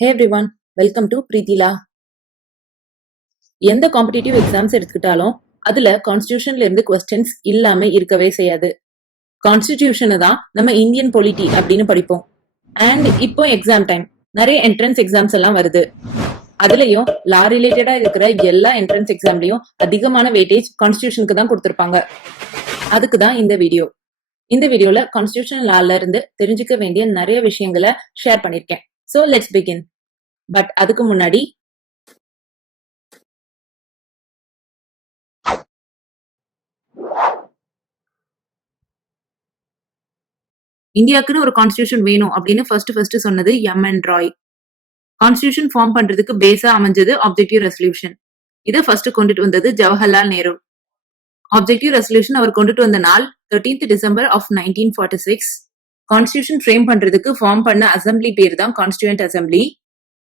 Hey everyone, welcome to Preethila. எந்த competitive exams எடுத்துக்கிட்டாலும் அதுல கான்ஸ்டிடியூஷன்ல இருந்து கொஸ்டின்ஸ் இல்லாம இருக்கவே செய்யாது. கான்ஸ்டிடியூஷனை தான் நம்ம இந்தியன் பொலிட்டி அப்படின்னு படிப்போம். அண்ட் இப்போ எக்ஸாம் டைம், நிறைய என்ட்ரன்ஸ் எக்ஸாம்ஸ் எல்லாம் வருது. அதுலயும் லா ரிலேட்டடா இருக்கிற எல்லா என்ட்ரன்ஸ் எக்ஸாம்லயும் அதிகமான வெயிட்டேஜ் கான்ஸ்டிடியூஷனுக்கு தான் கொடுத்திருப்பாங்க. அதுக்கு தான் இந்த வீடியோ. இந்த வீடியோல கான்ஸ்டிடியூஷன் லால இருந்து தெரிஞ்சுக்க வேண்டிய நிறைய விஷயங்களை ஷேர் பண்ணிருக்கேன். So let's begin. பட் அதுக்கு முன்னாடி இந்தியாவுக்குன்னு ஒரு கான்ஸ்டிடியூஷன் வேணும் அப்படின்னு ஃபர்ஸ்ட் சொன்னது எம்.என். ராய். கான்ஸ்டிடியூஷன் ஃபார்ம் பண்றதுக்கு பேஸா அமைஞ்சது ஆப்ஜெக்டிவ் ரெசல்யூஷன். இதை ஃபர்ஸ்ட் கொண்டுட்டு வந்தது ஜவஹர்லால் நேரு. ஆப்ஜெக்டிவ் ரெசல்யூஷன் அவர் கொண்டுட்டு வந்த நாள் 13th December of 1946. Constitution frame பண்றதுக்கு ஃபார்ம் பண்ண அசம்பிளி பேர் தான் கான்ஸ்டியூண்ட் அசம்பிளி.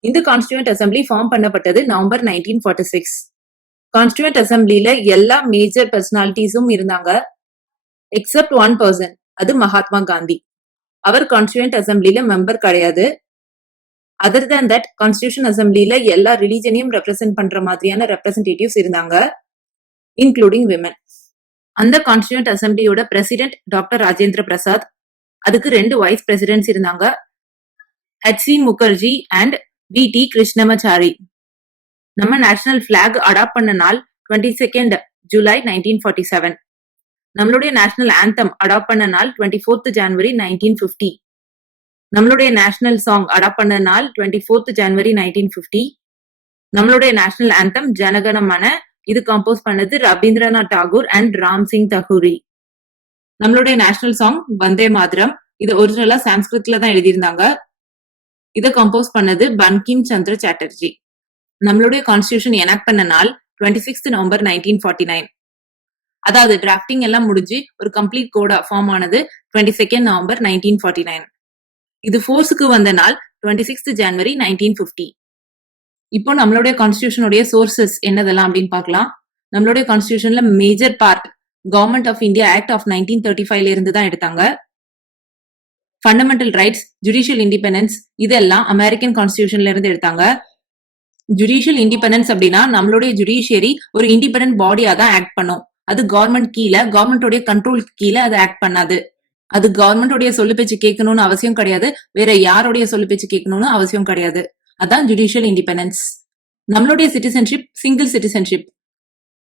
இந்த கான்ஸ்டியூண்ட் அசம்பிளி ஃபார்ம் பண்ணப்பட்டது நவம்பர் 1946. கான்ஸ்டியூண்ட் அசம்பிளில எல்லா மேஜர் பர்சனாலிட்டிஸும் இருந்தாங்க எக்ஸப்ட் ஒன் பர்சன், அது மகாத்மா காந்தி. அவர் கான்ஸ்டியூண்ட் அசம்பிளில மெம்பர் கிடையாது. அதர் தேன் தட் கான்ஸ்டியூஷன் அசம்பிளில எல்லா ரிலீஜனையும் ரெப்ரசென்ட் பண்ற மாதிரியான ரெப்ரசன்டேட்டிவ்ஸ் இருந்தாங்க, இன்க்ளூடிங் விமன். அந்த கான்ஸ்டியூண்ட் அசம்பிளியோட பிரசிடென்ட் டாக்டர் ராஜேந்திர பிரசாத். அதுக்கு 2 வைஸ் பிரசிடென்ட்ஸ் இருந்தாங்க, H.C. Mukherjee and V.T. Krishnamachari. நம்ம நேஷனல் பிளாக் அடாப்ட் பண்ண நாள் 22nd ஜூலை 1947. நம்மளுடைய நேஷனல் ஆந்தம் அடாப்ட் பண்ண நாள் 24th ஜனவரி 1950. நம்மளுடைய நேஷனல் சாங் அடாப்ட் பண்ண நாள் 24th ஜனவரி 1950. நம்மளுடைய நேஷனல் ஆந்தம் ஜனகணமன, இது கம்போஸ் பண்ணது ரவீந்திரநாத் டாகூர் அண்ட் ராம் சிங் தஹூரி. நம்மளுடைய நேஷனல் சாங் வந்தே மாதரம், இது ஒரிஜினலா சான்ஸ்கிரிட்ல தான் எழுதியிருந்தாங்க. இதை கம்போஸ் பண்ணது பங்கிம் சந்திர சாட்டர்ஜி. நம்மளுடைய கான்ஸ்டிடியூஷன் எனாக்ட் பண்ண நாள் 26th நவம்பர் 1949. அதாவது டிராஃப்டிங் எல்லாம் முடிஞ்சு ஒரு கம்ப்ளீட் கோடா ஃபார்ம் ஆனது 22nd நவம்பர் 1949. இது ஃபோர்ஸுக்கு வந்த நாள் 26th ஜனவரி 1950. இப்போ நம்மளுடைய கான்ஸ்டிடியூஷனுடைய சோர்சஸ் என்னதெல்லாம் அப்படின்னு பார்க்கலாம். நம்மளுடைய கான்ஸ்டிடியூஷன்ல major part government of India act of 1935 இருந்து தான் எடுத்தாங்க. ஃபண்டமெண்டல் ரைட்ஸ், ஜுடிஷியல் இண்டிபெண்டன்ஸ், இதெல்லாம் அமெரிக்கன் கான்ஸ்டிடியூஷன்ல இருந்து எடுத்தாங்க. ஜுடிஷியல் இண்டிபெண்டன்ஸ் அப்படின்னா நம்மளுடைய ஜுடிஷியரி ஒரு இண்டிபெண்டன்ட் பாடியா தான் ஆக்ட் பண்ணும். அது கவர்மெண்ட் கீழே, கவர்மெண்டோடைய கண்ட்ரோல் கீழே அது ஆக்ட் பண்ணாது. அது கவர்மெண்டோடைய சொல்லு பேச்சு கேட்கணும்னு அவசியம் கிடையாது, வேற யாருடைய சொல்லு பேச்சு கேட்கணும்னு அவசியம் கிடையாது. அதான் ஜுடிஷியல் இண்டிபெண்டன்ஸ். நம்மளுடைய சிட்டிசன்ஷிப் சிங்கிள் சிட்டிசன்ஷிப்.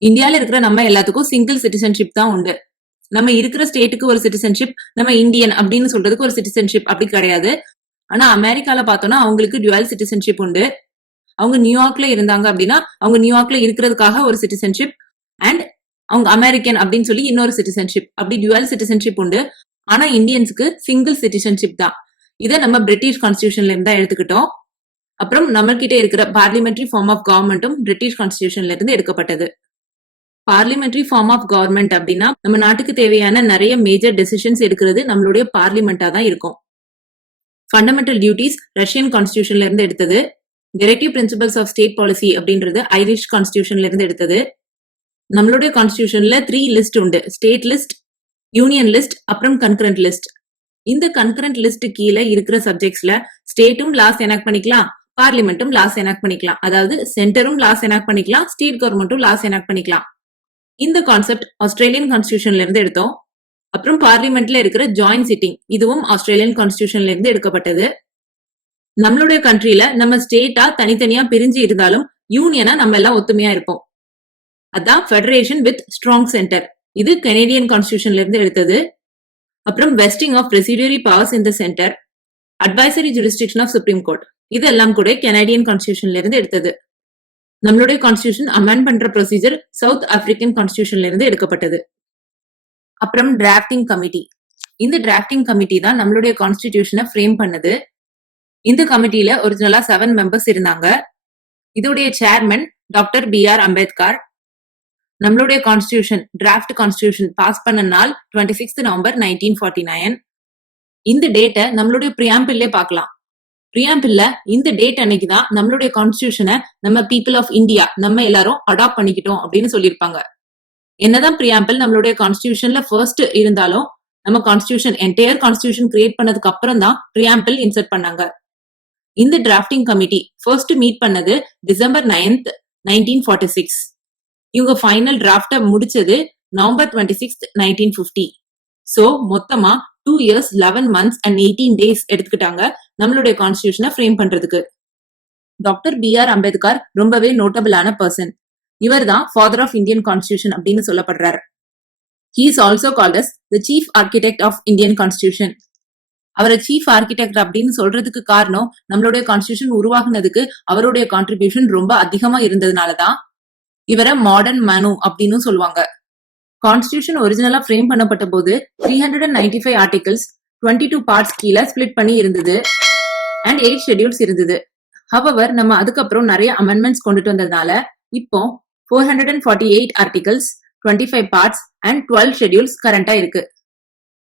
இந்தியால இருக்கிற நம்ம எல்லாத்துக்கும் சிங்கிள் சிட்டிசன்ஷிப் தான் உண்டு. நம்ம இருக்கிற ஸ்டேட்டுக்கு ஒரு சிட்டிசன்ஷிப், நம்ம இந்தியன் அப்படின்னு சொல்றதுக்கு ஒரு சிட்டிசன்ஷிப் அப்படி கிடையாது. ஆனா அமெரிக்கால பார்த்தோம்னா அவங்களுக்கு டுவல் சிட்டிசன்ஷிப் உண்டு. அவங்க நியூயார்க்ல இருந்தாங்க அப்படின்னா அவங்க நியூயார்க்ல இருக்கிறதுக்காக ஒரு சிட்டிசன்ஷிப், அண்ட் அவங்க அமெரிக்கன் அப்படின்னு சொல்லி இன்னொரு சிட்டிசன்ஷிப், அப்படி டுவல் சிட்டிசன்ஷிப் உண்டு. ஆனா இந்தியன்ஸுக்கு சிங்கிள் சிட்டிசன்ஷிப் தான். இதை நம்ம பிரிட்டிஷ் கான்ஸ்டிடியூஷன்ல இருந்தா எடுத்துக்கிட்டோம். அப்புறம் நம்ம கிட்ட இருக்கிற பார்லிமெண்டரி ஃபார்ம் ஆஃப் கவர்மெண்ட்டும் பிரிட்டிஷ் கான்ஸ்டிடியூஷன்ல இருந்து எடுக்கப்பட்டது. பார்லிமெண்டரி ஃபார்ம் ஆஃப் கவர்மெண்ட் அப்படின்னா நம்ம நாட்டுக்கு தேவையான நிறைய மேஜர் டெசிஷன்ஸ் எடுக்கிறது நம்மளுடைய பார்லிமெண்டா தான் இருக்கும். ஃபண்டமெண்டல் டியூட்டிஸ் ரஷ்யன் கான்ஸ்டிடியூஷன்ல இருந்து எடுத்தது. Directive principles of state policy அப்படின்றது ஐரிஷ் கான்ஸ்டிடியூஷன்ல இருந்து எடுத்தது. நம்மளுடைய கான்ஸ்டிடியூஷன்ல 3 லிஸ்ட் உண்டு, ஸ்டேட் லிஸ்ட், யூனியன் லிஸ்ட், அப்புறம் கன்கரண்ட் லிஸ்ட். இந்த கன்கரண்ட் லிஸ்ட் கீழே இருக்கிற சப்ஜெக்ட்ஸ்ல ஸ்டேட்டும் லாஸ் எனாக்ட் பண்ணிக்கலாம், பார்லிமெண்ட்டும் லாஸ் எனாக்ட் பண்ணிக்கலாம். அதாவது சென்டரும் லாஸ் எனாக்ட் பண்ணிக்கலாம், ஸ்டேட் கவர்மெண்ட்டும் லாஸ் எனாக்ட் பண்ணிக்கலாம். இந்த கான்செப்ட் ஆஸ்திரேலியன் கான்ஸ்டிடியூஷன்ல இருந்து எடுத்தோம். அப்புறம் பார்லிமெண்ட்ல இருக்கிற ஜாயிண்ட் சிட்டிங், இதுவும் ஆஸ்திரேலியன் கான்ஸ்டிடியூஷன்ல இருந்து எடுக்கப்பட்டது. நம்மளுடைய கண்ட்ரில நம்ம ஸ்டேட்டா தனித்தனியா பிரிஞ்சு இருந்தாலும் யூனியனா நம்ம எல்லாம் ஒத்துமையா இருப்போம். அதான் ஃபெடரேஷன் வித் ஸ்ட்ராங் சென்டர், இது கனேடியன் கான்ஸ்டிடியூஷன்ல இருந்து எடுத்தது. அப்புறம் vesting of residuary powers in the centre, advisory jurisdiction of supreme court, இதெல்லாம் கூட கனேடியன் கான்ஸ்டிடியூஷன்ல இருந்து எடுத்தது. நம்மளுடைய கான்ஸ்டிடியூஷன் அமெண்ட் பண்ற ப்ரொசீஜர் சவுத் ஆப்பிரிக்கன் கான்ஸ்டிடியூஷன்ல இருந்து எடுக்கப்பட்டது. அப்புறம் டிராஃப்டிங் கமிட்டி, இந்த டிராஃப்டிங் கமிட்டி தான் நம்மளுடைய கான்ஸ்டிடியூஷனை ஃப்ரேம் பண்ணது. இந்த கமிட்டியில ஒரிஜினலா 7 மெம்பர்ஸ் இருந்தாங்க. இதோடைய சேர்மன் டாக்டர் B.R. அம்பேத்கர். நம்மளுடைய கான்ஸ்டிடியூஷன் டிராஃப்ட் கான்ஸ்டிடியூஷன் பாஸ் பண்ண நாள் 26th நவம்பர் 1949. இந்த டேட்டை நம்மளுடைய பிரியாம்பிள்லே பார்க்கலாம். பிரியாம்பிள்ல இந்த டேட் அன்னைக்கு தான் நம்மளுடைய கான்ஸ்டிடியூஷனை நம்ம பீப்புள் ஆஃப் இந்தியா நம்ம எல்லாரும் அடாப்ட் பண்ணிக்கிட்டோம் அப்படின்னு சொல்லியிருப்பாங்க. என்னதான் பிரியாம்பிள் நம்மளுடைய கான்ஸ்டிடியூஷன்ல ஃபர்ஸ்ட் இருந்தாலும் நம்ம கான்ஸ்டிடியூஷன் என்டையர் கான்ஸ்டிடியூஷன் கிரியேட் பண்ணதுக்கு அப்புறம் தான் பிரியாம்பிள் இன்சர்ட் பண்ணாங்க. இந்த டிராஃப்டிங் கமிட்டி ஃபர்ஸ்ட் மீட் பண்ணது டிசம்பர் 9th 1946. இவங்க ஃபைனல் டிராஃப்ட முடிச்சது நவம்பர் 26th 1950. சோ மொத்தமா 2 years 11 months and 18 days எடுத்துக்கிட்டாங்க நம்மளுடைய கான்ஸ்டிடியூஷனை ஃப்ரேம் பண்றதுக்கு. Doctor B.R. அம்பேத்கர் ரொம்பவே நோட்டபிளான பர்சன். இவர் தான் ஃபாதர் ஆஃப் இந்தியன் கான்ஸ்டிடியூஷன் அப்படின்னு சொல்லப்படுறாரு. He is also called as the chief architect of Indian Constitution. அவரை சீஃப் ஆர்கிடெக்ட் அப்படின்னு சொல்றதுக்கு காரணம் நம்மளுடைய கான்ஸ்டிடியூஷன் உருவாக்குனதுக்கு அவருடைய கான்ட்ரிபியூஷன் ரொம்ப அதிகமா இருந்ததுனாலதான் இவரை மாடர்ன் மேனு அப்படின்னு சொல்லுவாங்க. கான்ஸ்டிடியூஷன் ஒரிஜினலா ஃப்ரேம் பண்ணப்பட்ட போது 395 ஆர்டிகல்ஸ் 22 பார்ட்ஸ் கீழே ஸ்பிளிட் பண்ணி இருந்தது அண்ட் 8 ஷெட்யூல்ஸ் இருந்தது. ஹவவர் நம்ம அதுக்கப்புறம் நிறைய அமெண்ட்மெண்ட்ஸ் கொண்டுட்டு வந்ததுனால இப்போ 448 ஆர்டிகல்ஸ் 25 பார்ட்ஸ் அண்ட் 12 ஷெட்யூல்ஸ் கரண்டா இருக்கு.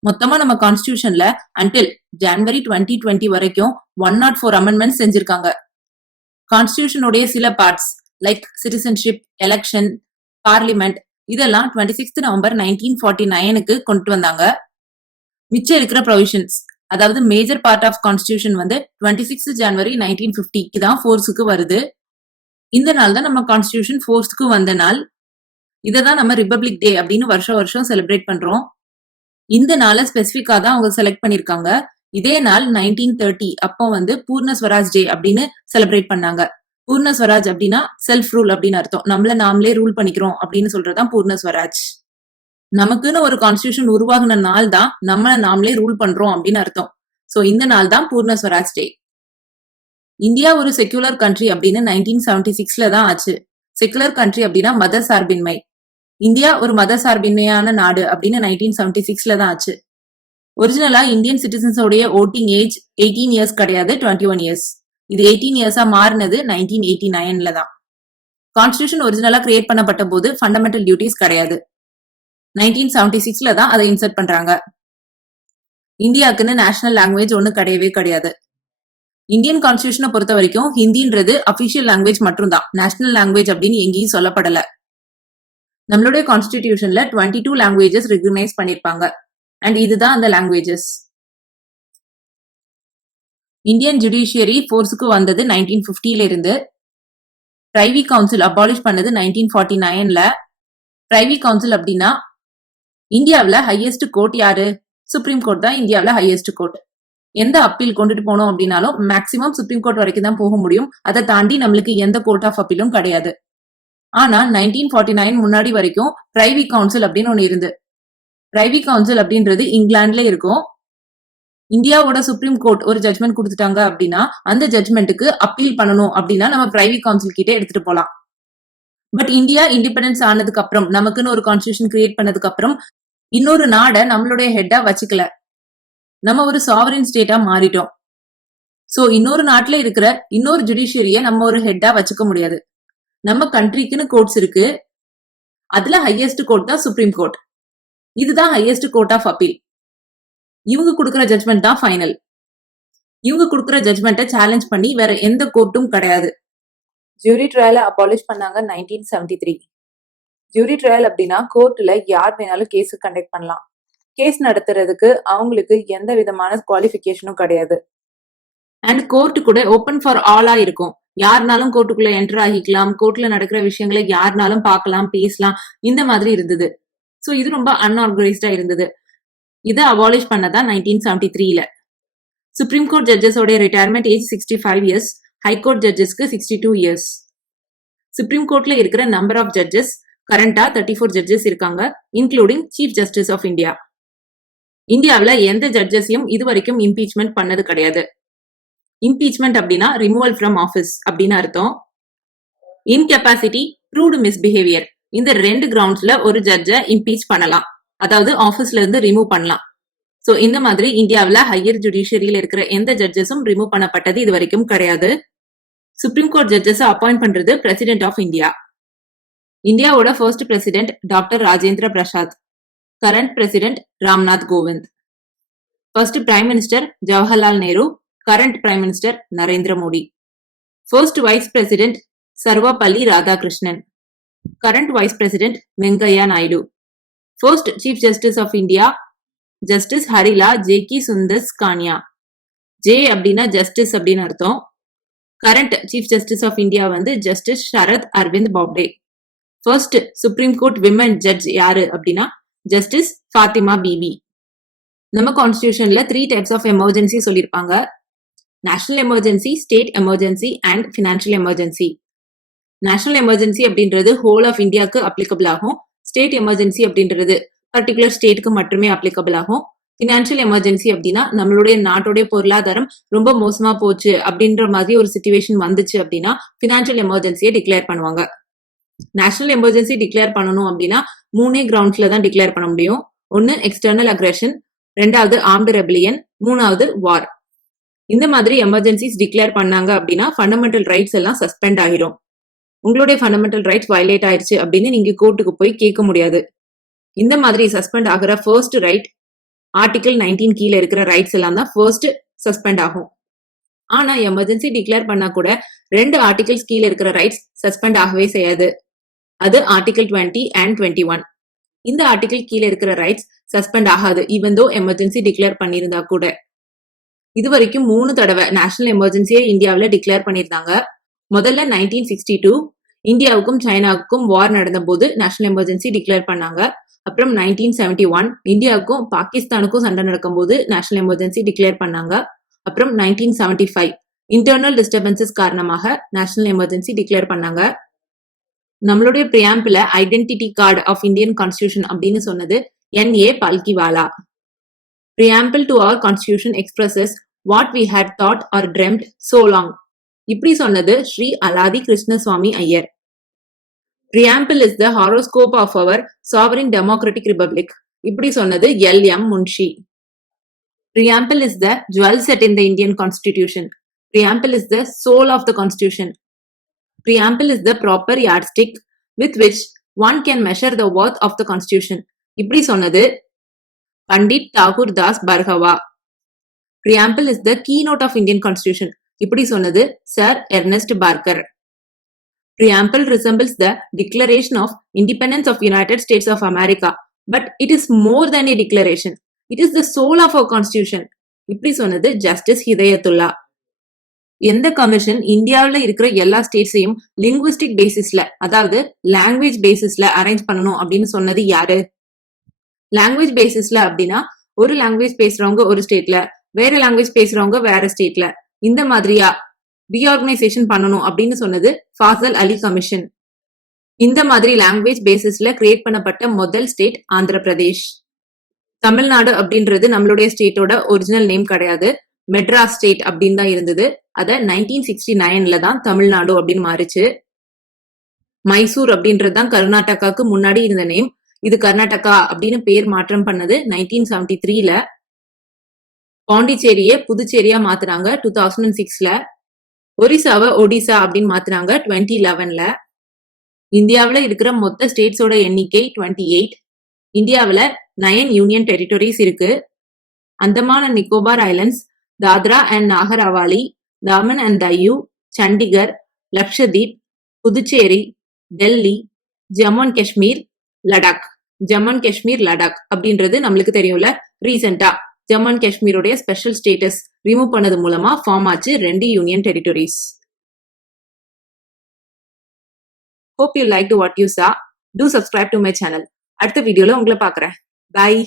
மொத்தமா நம்ம கான்ஸ்டிடியூஷன்ல அன்டில் ஜனவரி 2020 வரைக்கும் 104 அமெண்ட்மெண்ட்ஸ் செஞ்சிருக்காங்க. கான்ஸ்டிடியூஷனுடைய சில parts like citizenship, election, parliament இதெல்லாம் 26th நவம்பர் 1949க்கு கொண்டு வந்தாங்க. மிச்சம் இருக்கிற ப்ரொவிஷன்ஸ் அதாவது மேஜர் பார்ட் ஆஃப் கான்ஸ்டிடியூஷன் வந்து 26th ஜனவரி 1950க்கு தான் ஃபோர்ஸுக்கு வருது. இந்த நாள் தான் நம்ம கான்ஸ்டிடியூஷன் ஃபோர்ஸ்க்கு வந்த நாள். இததான் நம்ம ரிபப்ளிக் டே அப்படின்னு வருஷம் வருஷம் செலிப்ரேட் பண்றோம். இந்த நாளை ஸ்பெசிபிக்கா தான் அவங்க செலக்ட் பண்ணிருக்காங்க. இதே நாள் 1930 அப்போ வந்து பூர்ண ஸ்வராஜ் டே அப்படின்னு செலிப்ரேட் பண்ணாங்க. பூர்ண ஸ்வராஜ் அப்படின்னா செல்ஃப் ரூல் அப்படின்னு அர்த்தம். நம்மள நாமளே ரூல் பண்ணிக்கிறோம் அப்படின்னு சொல்றதுதான் பூர்ண ஸ்வராஜ். நமக்குன்னு ஒரு கான்ஸ்டிடியூஷன் உருவாகின நாள் தான் நம்மள நாமளே ரூல் பண்றோம் அப்படின்னு அர்த்தம். சோ இந்த நாள் தான் பூர்ண ஸ்வராஜ் டே. இந்தியா ஒரு செக்யூலர் கண்ட்ரி அப்படின்னு 1976ல தான் ஆச்சு. செக்குலர் கண்ட்ரி அப்படின்னா மத சார்பின்மை. இந்தியா ஒரு மத சார்பின்மையான நாடு அப்படின்னு 1976ல தான் ஆச்சு. ஒரிஜினலா இந்தியன் சிட்டிசன்ஸோடைய ஓட்டிங் ஏஜ் 18 இயர்ஸ் கிடையாது, 21 இயர்ஸ். இது 18 இயர்ஸா மாறினது 1989ல தான். கான்ஸ்டிடியூஷன் ஒரிஜினலா கிரியேட் பண்ணப்பட்ட போது ஃபண்டமெண்டல் டியூட்டிஸ் கிடையாது. 1976ல தான் அதை இன்சர்ட் பண்றாங்க. இந்தியாவுக்குன்னு நேஷனல் லாங்குவேஜ் ஒண்ணு கிடையவே கிடையாது. இந்தியன் கான்ஸ்டிடியூஷனை பொறுத்த வரைக்கும் ஹிந்தின்றது அபிஷியல் லாங்குவேஜ் மட்டும் தான், நேஷனல் லாங்குவேஜ் அப்படின்னு எங்கேயும் சொல்லப்படல. நம்மளுடைய கான்ஸ்டிடியூஷன்ல 22 லாங்குவேஜஸ் ரெகக்னைஸ் பண்ணிருப்பாங்க அண்ட் இதுதான் அந்த லாங்குவேஜஸ். இந்தியன் ஜுடிஷியரி ஃபோர்ஸுக்கு வந்தது 1950ல இருந்து. பிரைவி கவுன்சில் அபாலிஷ் பண்ணது 1949ல. பிரைவி கவுன்சில் அப்படின்னா இந்தியாவில் ஹையஸ்ட் கோர்ட் யாரு? சுப்ரீம் கோர்ட் தான் இந்தியாவில் ஹையஸ்ட் கோர்ட். எந்த அப்பீல் கொண்டுட்டு போனோம் அப்படின்னாலும் மேக்சிமம் சுப்ரீம் கோர்ட் வரைக்கும் தான் போக முடியும். அதை தாண்டி நம்மளுக்கு எந்த கோர்ட் ஆஃப் அப்பீலும் கிடையாது. ஆனா 1949 முன்னாடி வரைக்கும் பிரைவி கவுன்சில் அப்படின்னு ஒண்ணு இருந்து. பிரைவி கவுன்சில் அப்படின்றது இங்கிலாந்துல இருக்கும். இந்தியாவோட சுப்ரீம் கோர்ட் ஒரு ஜட்மெண்ட் கொடுத்துட்டாங்க அப்படின்னா அந்த ஜட்மெண்ட்டுக்கு அப்பீல் பண்ணணும் அப்படின்னா நம்ம பிரைவி கவுன்சில் கிட்ட எடுத்துட்டு போலாம். பட் இந்தியா இண்டிபெண்டன்ஸ் ஆனதுக்கு அப்புறம், நமக்குன்னு ஒரு கான்ஸ்டிடியூஷன் கிரியேட் பண்ணதுக்கு அப்புறம் இன்னொரு நாடை நம்மளுடைய ஹெட்டா வச்சுக்கல. நம்ம ஒரு சாவரின் ஸ்டேட்டா மாறிட்டோம். சோ இன்னொரு நாட்டுல இருக்கிற இன்னொரு ஜுடிஷியரிய நம்ம ஒரு ஹெட்டா வச்சுக்க முடியாது. நம்ம கண்ட்ரிக்குன்னு கோர்ட்ஸ் இருக்கு. அதுல ஹையஸ்ட் கோர்ட் தான் சுப்ரீம் கோர்ட். இதுதான் ஹையஸ்ட் கோர்ட் ஆஃப் அப்பீல். இவங்க கொடுக்குற ஜட்மெண்ட் தான் ஃபைனல். இவங்க கொடுக்குற ஜட்மெண்ட்டை சேலஞ்ச் பண்ணி வேற எந்த கோர்ட்டும் கிடையாது. ஜூரி ட்ரையலை அபாலிஷ் பண்ணாங்க 1973. ஜூரி ட்ரையல் அப்படின்னா கோர்ட்ல யார் வேணாலும் கேஸ் கண்டக்ட் பண்ணலாம். கேஸ் நடத்துறதுக்கு அவங்களுக்கு எந்த விதமான குவாலிஃபிகேஷனும் கிடையாது. அண்ட் கோர்ட் கூட ஓப்பன் ஃபார் ஆலா இருக்கும். யாருனாலும் கோர்ட்டுக்குள்ள என்டர் ஆகிக்கலாம். கோர்ட்ல நடக்கிற விஷயங்களை யாருனாலும் பார்க்கலாம், பேசலாம். இந்த மாதிரி இருந்தது. சோ இது ரொம்ப அன்ஆர்கனைஸ்டா இருந்தது. இதை அபாலிஷ் பண்ணதான் 1973ல. சுப்ரீம் கோர்ட் ஜட்ஜஸோட ரிட்டையர்மெண்ட் ஏஜ் 65 இயர்ஸ், ஹைகோர்ட் ஜட்ஜஸ்க்கு 62 இயர்ஸ். சுப்ரீம் கோர்ட்ல இருக்கிற நம்பர் ஆஃப் ஜட்ஜஸ் கரண்டா 34 ஜட்ஜஸ் இருக்காங்க, including chief justice of India. இந்தியாவில் எந்த ஜட்ஜஸையும் இது வரைக்கும் இம்பீச்மெண்ட் பண்ணது கிடையாது. இம்பீச்மெண்ட் அப்படின்னா ரிமூவல் ஃப்ரம் ஆஃபீஸ் அப்படின்னு அர்த்தம். இன்கெப்பாசிட்டி, ப்ரூவ்டு மிஸ்பிஹேவியர், இந்த 2 கிரவுண்ட்ஸ்ல ஒரு ஜட்ஜை இம்பீச் பண்ணலாம், அதாவது ஆபீஸ்ல இருந்து ரிமூவ் பண்ணலாம். சோ இந்த மாதிரி இந்தியாவில் ஹையர் ஜுடிஷியரியில இருக்கிற எந்த ஜட்ஜஸும் ரிமூவ் பண்ணப்பட்டது இது வரைக்கும் கிடையாது. சுப்ரீம் கோர்ட் ஜட்ஜஸ் அப்பாயிண்ட் பண்றது பிரசிடென்ட் ஆஃப் இந்தியா. இந்தியாவோட first president doctor Rajendra Prasad. Current president Ramnath Kovind. First prime minister Jawaharlal Nehru. Current prime minister Narendra Modi. First vice president Sarvepalli Radhakrishnan. Current vice president Venkaiah Naidu. First chief justice of India justice Harilal Jekisundas Kania. J அப்படின்னா justice அப்படின்னு அர்த்தம். Current chief justice of India வந்து justice Sharad Arvind Bobde. First supreme court women judge யாரு அப்படின்னா justice Fathima BP. நம்ம கான்ஸ்டிடியூஷன்ல 3 types of emergency சொல்லியிருப்பாங்க. National emergency, state emergency and financial emergency. National emergency அப்படின்றது whole of இந்தியாவுக்கு அப்ளிகபிள் ஆகும். ஸ்டேட் எமர்ஜென்சி அப்படின்றது பர்டிகுலர் ஸ்டேட்டுக்கு மட்டுமே அப்ளிகபிள் ஆகும். ஃபினான்ஷியல் எமர்ஜென்சி அப்படின்னா நம்மளுடைய நாட்டுடைய பொருளாதாரம் ரொம்ப மோசமா போச்சு அப்படின்ற மாதிரி ஒரு சிச்சுவேஷன் வந்துச்சு அப்படின்னா ஃபினான்ஷியல் எமர்ஜென்சியை டிக்ளேர் பண்ணுவாங்க. நேஷனல் எமர்ஜென்சி டிக்ளேர் பண்ணணும் அப்படின்னா 3 கிரவுண்ட்ஸ்ல தான் டிக்ளேர் பண்ண முடியும். ஒன்னு எக்ஸ்டர்னல் அக்ரெஷன், ரெண்டாவது ஆர்ம்டு ரெபிலியன், மூணாவது வார். இந்த மாதிரி எமர்ஜென்சிஸ் டிக்ளேர் பண்ணாங்க அப்படின்னா ஃபண்டமெண்டல் ரைட்ஸ் எல்லாம் சஸ்பெண்ட் ஆகிரும். உங்களுடைய ஃபண்டமெண்டல் ரைட்ஸ் வயலேட் ஆயிருச்சு அப்படின்னு நீங்க கோர்ட்டுக்கு போய் கேட்க முடியாது. இந்த மாதிரி சஸ்பெண்ட் ஆகிற ஃபர்ஸ்ட் ரைட் ஆர்டிகல் 19 கீழே இருக்கிற ரைட்ஸ் எல்லாம் தான் ஃபர்ஸ்ட் சஸ்பெண்ட் ஆகும். ஆனா எமர்ஜென்சி டிக்ளேர் பண்ணா கூட 2 ஆர்டிகல்ஸ் கீழே இருக்கிற ரைட்ஸ் சஸ்பெண்ட் ஆகவே செய்யாது. அது ஆர்டிகல் 20 அண்ட் 21. இந்த ஆர்டிகல் கீழே இருக்கிற ரைட்ஸ் சஸ்பெண்ட் ஆகாது ஈவன் தோ எமர்ஜென்சி டிக்ளேர் பண்ணியிருந்தா கூட. இது வரைக்கும் 3 தடவை நேஷனல் எமர்ஜென்சியை இந்தியாவில் டிக்ளேர் பண்ணியிருந்தாங்க. முதல்ல 1962 இந்தியாவுக்கும் சைனாவுக்கும் வார் நடந்த போது நேஷனல் எமர்ஜென்சி டிக்ளேர் பண்ணாங்க. அப்புறம் 1971 இந்தியாவுக்கும் பாகிஸ்தானுக்கும் சண்டை நடக்கும் போது நேஷனல் எமர்ஜென்சி டிக்ளேர் பண்ணாங்க. அப்புறம் 1975 இன்டர்னல் டிஸ்டர்பன்சஸ் காரணமாக நேஷனல் எமர்ஜென்சி டிக்ளேர் பண்ணாங்க. நம்மளுடைய preamble identity card of Indian constitution அப்படின்னு சொன்னது N.A. Palkhivala. Preamble to our constitution expresses what we had thought or dreamt so long. இப்படி சொன்னது Sri அலாதி Krishnaswamy Iyer. Preamble is the horoscope of our sovereign democratic republic. இப்படி சொன்னது L.M. Munshi. Preamble is the jewel set in the Indian constitution. Preamble is the soul of the constitution. Preamble is the proper yardstick with which one can measure the worth of the constitution. இப்படி சொன்னது Pandit Tagore Das Bhargava. Preamble is the keynote of Indian constitution. இப்படி சொன்னது sir Ernest Barker. Preamble resembles the Declaration of Independence of United States of America, but it is more than a declaration. It is the soul of our constitution. இப்படி சொன்னது justice Hidayatullah. எந்த commission இந்தியாவில் இருக்கிற எல்லா ஸ்டேட்ஸையும் linguistic பேசிஸ்ல, அதாவது language பேசிஸ்ல arrange பண்ணணும் அப்படின்னு சொன்னது யாரு? லாங்குவேஜ் பேசிஸ்ல அப்படின்னா ஒரு லாங்குவேஜ் பேசுறவங்க ஒரு ஸ்டேட்ல, வேற லாங்குவேஜ் பேசுறவங்க வேற ஸ்டேட்ல, இந்த மாதிரியா ரீஆர்கனைசேஷன் பண்ணணும் அப்படின்னு சொன்னது ஃபாசல் அலி கமிஷன். இந்த மாதிரி லாங்குவேஜ் பேசிஸ்ல கிரியேட் பண்ணப்பட்ட முதல் ஸ்டேட் ஆந்திர பிரதேஷ். தமிழ்நாடு அப்படின்றது நம்மளுடைய ஸ்டேட்டோட ஒரிஜினல் நேம் கிடையாது, மெட்ராஸ் ஸ்டேட் அப்படின்னு தான் இருந்தது. அத 1969ல தான் தமிழ்நாடு அப்படின்னு மாறிச்சு. மைசூர் அப்படின்றது தான் கர்நாடகாவுக்கு முன்னாடி இருந்த நேம். இது கர்நாடகா அப்படின்னு பேர் மாற்றம் பண்ணது 1973ல. பாண்டிச்சேரியை புதுச்சேரியா மாத்துறாங்க 2006ல. ஒரிசாவை ஒடிசா அப்படின்னு மாத்துறாங்க 2011ல. இந்தியாவில இருக்கிற மொத்த ஸ்டேட்ஸோட எண்ணிக்கை 28. இந்தியாவில 9 யூனியன் டெரிட்டரிஸ் இருக்கு. Andaman and Nicobar islands, Dadra and Nagar Haveli, Daman and Diu, Chandigarh, Lakshadweep, Puducherry, Delhi, Jammu and Kashmir, Ladakh. Jammu and Kashmir, Ladakh அப்படின்றது நம்மளுக்கு தெரியும்ல. ரீசெண்டா ஜம்மு அண்ட் காஷ்மீருடைய ஸ்பெஷல் ஸ்டேட்டஸ் ரிமூவ் பண்ணது மூலமா ஃபார்ம் ஆச்சு 2 union territories. Hope you liked what you saw. Do subscribe to my channel. அடுத்த வீடியோல உங்களை பார்க்கறேன். Bye.